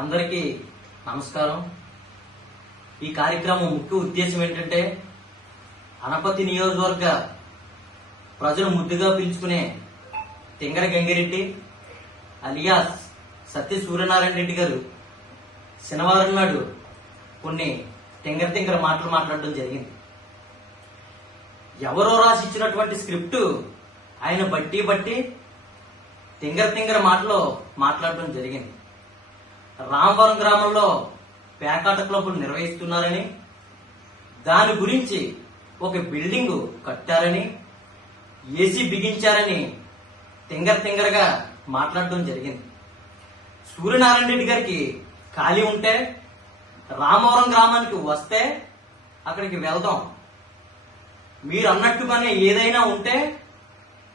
అందరికీ నమస్కారం. ఈ కార్యక్రమం ముఖ్య ఉద్దేశం ఏంటంటే అనపతి నియోజకవర్గ ప్రజలు ముద్దుగా పిలుచుకునే తింగర గంగిరెడ్డి అలియాస్ సత్య సూర్యనారాయణ రెడ్డి గారు శనివారం నాడు కొన్ని తింగర మాటలు మాట్లాడడం జరిగింది. ఎవరో రాసి ఇచ్చినటువంటి స్క్రిప్ట్ ఆయన బట్టి తింగర మాటలు మాట్లాడడం జరిగింది. రామవరం గ్రామంలో పేకాట క్లబ్బులు నిర్వహిస్తున్నారని, దాని గురించి ఒక బిల్డింగ్ కట్టారని, ఏసీ బిగించారని తింగరగా మాట్లాడడం జరిగింది. సూర్యనారాయణ రెడ్డి గారికి ఖాళీ ఉంటే రామవరం గ్రామానికి వస్తే అక్కడికి వెళ్దాం. మీరు అన్నట్టుగానే ఏదైనా ఉంటే,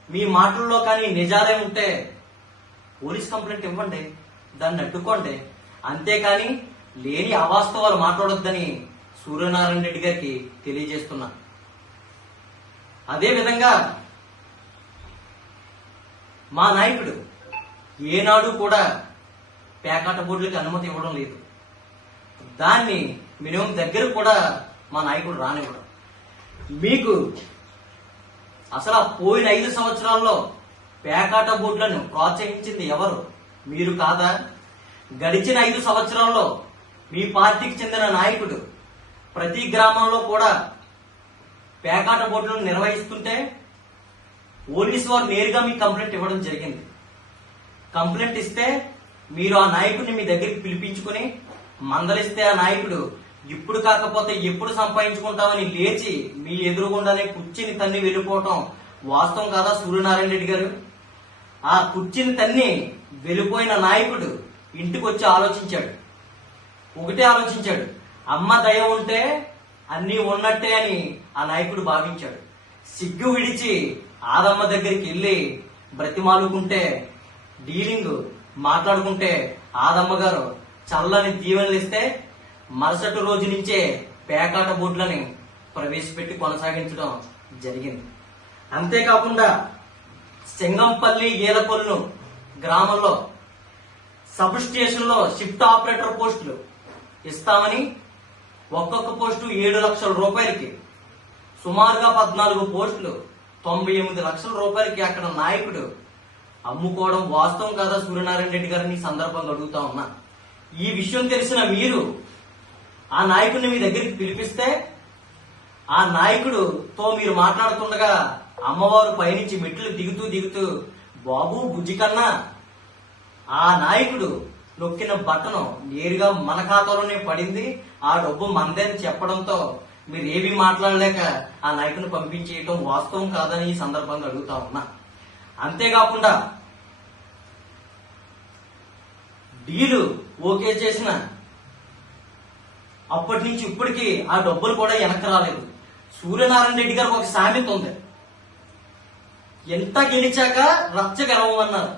మీ మాటల్లో కానీ నిజాలే ఉంటే పోలీస్ కంప్లైంట్ ఇవ్వండి, దాన్ని అడ్డుకోండి. అంతేకాని లేని అవాస్తవాలు మాట్లాడొద్దని సూర్యనారాయణ రెడ్డి గారికి తెలియజేస్తున్నా. అదేవిధంగా మా నాయకుడు ఏనాడు కూడా పేకాట బోర్డులకు అనుమతి ఇవ్వడం లేదు. దాన్ని మినిమం దగ్గర కూడా మా నాయకుడు రానివ్వడం. మీకు అసలు పోయిన 5 సంవత్సరాల్లో పేకాట బోర్డులను ప్రోత్సహించింది ఎవరు? మీరు కాదా? గడిచిన 5 సంవత్సరాల్లో మీ పార్టీకి చెందిన నాయకుడు ప్రతి గ్రామంలో కూడా పేకాట బోర్డులను నిర్వహిస్తుంటే పోలీసు వారు నేరుగా మీ కంప్లైంట్ ఇవ్వడం జరిగింది. కంప్లైంట్ ఇస్తే మీరు ఆ నాయకుడిని మీ దగ్గరికి పిలిపించుకుని మందలిస్తే ఆ నాయకుడు ఇప్పుడు కాకపోతే ఎప్పుడు సంపాదించుకుంటామని లేచి మీ ఎదురుగుండానే కుర్చీని తన్ని వెళ్ళిపోవటం వాస్తవం కాదా సూర్యనారాయణ రెడ్డి గారు? ఆ కుర్చీని తన్ని వెళ్ళిపోయిన నాయకుడు ఇంటికి వచ్చి ఒకటే ఆలోచించాడు, అమ్మ దయ ఉంటే అన్నీ ఉన్నట్టే అని ఆ నాయకుడు భావించాడు. సిగ్గు విడిచి ఆదమ్మ దగ్గరికి వెళ్ళి బ్రతిమాలుకుంటే, డీలింగ్ మాట్లాడుకుంటే ఆదమ్మ గారు చల్లని దీవెనలు ఇస్తే మరుసటి రోజు నుంచే పేకాట బోర్డులని ప్రవేశపెట్టి కొనసాగించడం జరిగింది. అంతేకాకుండా సింగంపల్లి ఏలకొల్లు గ్రామంలో సబ్ స్టేషన్ లో షిఫ్ట్ ఆపరేటర్ పోస్టులు ఇస్తామని ఒక్కొక్క పోస్టు 7 లక్షల రూపాయలకి, సుమారుగా 14 పోస్టులు 98 లక్షల రూపాయలకి అక్కడ నాయకుడు అమ్ముకోవడం వాస్తవం కాదా సూర్యనారాయణ రెడ్డి గారిని సందర్భంగా అడుగుతా ఉన్నా. ఈ విషయం తెలిసిన మీరు ఆ నాయకుడిని మీ దగ్గరికి పిలిపిస్తే ఆ నాయకుడుతో మీరు మాట్లాడుతుండగా అమ్మవారు పైనుంచి మెట్లు దిగుతూ బాబు బుజ్జి కన్నా ఆ నాయకుడు నొక్కిన బటన్ నేరుగా మన ఖాతాలోనే పడింది, ఆ డబ్బు మనదే అని చెప్పడంతో మీరు ఏమీ మాట్లాడలేక ఆ నాయకుడిని పంపించేయటం వాస్తవం కాదని ఈ సందర్భంగా అడుగుతా ఉన్నా. అంతేకాకుండా డీలు ఓకే చేసిన అప్పటి నుంచి ఇప్పటికీ ఆ డబ్బులు కూడా వెనక్కి రాలేదు. సూర్యనారాయణ రెడ్డి గారికి ఒక సామెత ఉంది, ఎంత గెలిచాక రచ్చ గెలవమన్నారు.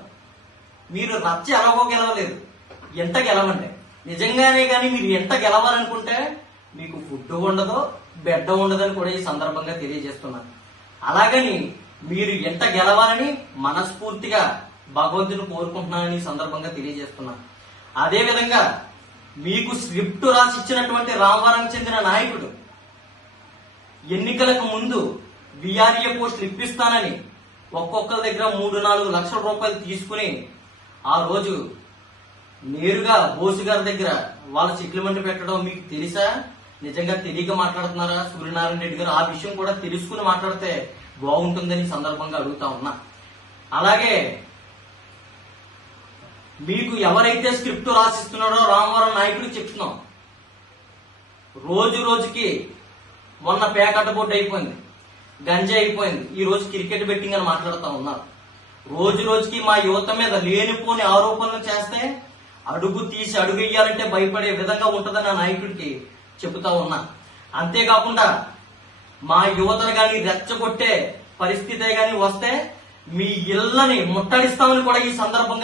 మీరు రచ్చ ఎలాగో గెలవలేదు, ఎంత గెలవండి. నిజంగానే కానీ మీరు ఎంత గెలవాలనుకుంటే మీకు ఫుడ్ ఉండదు, బెడ్ ఉండదని కూడా ఈ సందర్భంగా తెలియజేస్తున్నాను. అలాగని మీరు ఎంత గెలవాలని మనస్ఫూర్తిగా భగవంతుని కోరుకుంటున్నానని ఈ సందర్భంగా తెలియజేస్తున్నాను. అదేవిధంగా మీకు స్క్రిప్ట్ రాసి ఇచ్చినటువంటి రామవరం చెందిన నాయకుడు ఎన్నికలకు ముందు విఆర్ఏ పోస్టులు ఇప్పిస్తానని ఒక్కొక్కరి దగ్గర 3-4 లక్షల రూపాయలు తీసుకుని ఆ రోజు నేరుగా బోసు గారి దగ్గర వాళ్ళ సెటిల్మెంట్ పెట్టడం మీకు తెలుసా? నిజంగా తెలియక మాట్లాడుతున్నారా సూర్యనారాయణ రెడ్డి గారు? ఆ విషయం కూడా తెలుసుకుని మాట్లాడితే బాగుంటుందని సందర్భంగా అడుగుతా ఉన్నా. అలాగే మీకు ఎవరైతే స్క్రిప్ట్ రాసిస్తున్నారో రామవరం నాయకుడికి చెప్తున్నాం, రోజుకి మొన్న పేకాట బోర్డు అయిపోయింది, గంజా అయిపోయింది, ఈ రోజు క్రికెట్ బెట్టింగ్ అని మాట్లాడుతూ ఉన్నారు. రోజుకి మా యువత మీద లేనిపోని ఆరోపణలు చేస్తే అడుగు తీసి అడుగు వేయాలంటే భయపడే విధంగా ఉంటుందని ఆ నాయకుడికి చెబుతా ఉన్నా. అంతేకాకుండా మా యువతను గాని రెచ్చగొట్టే పరిస్థితే గాని వస్తే మీ ఇళ్లని ముట్టడిస్తామని కూడా ఈ సందర్భంగా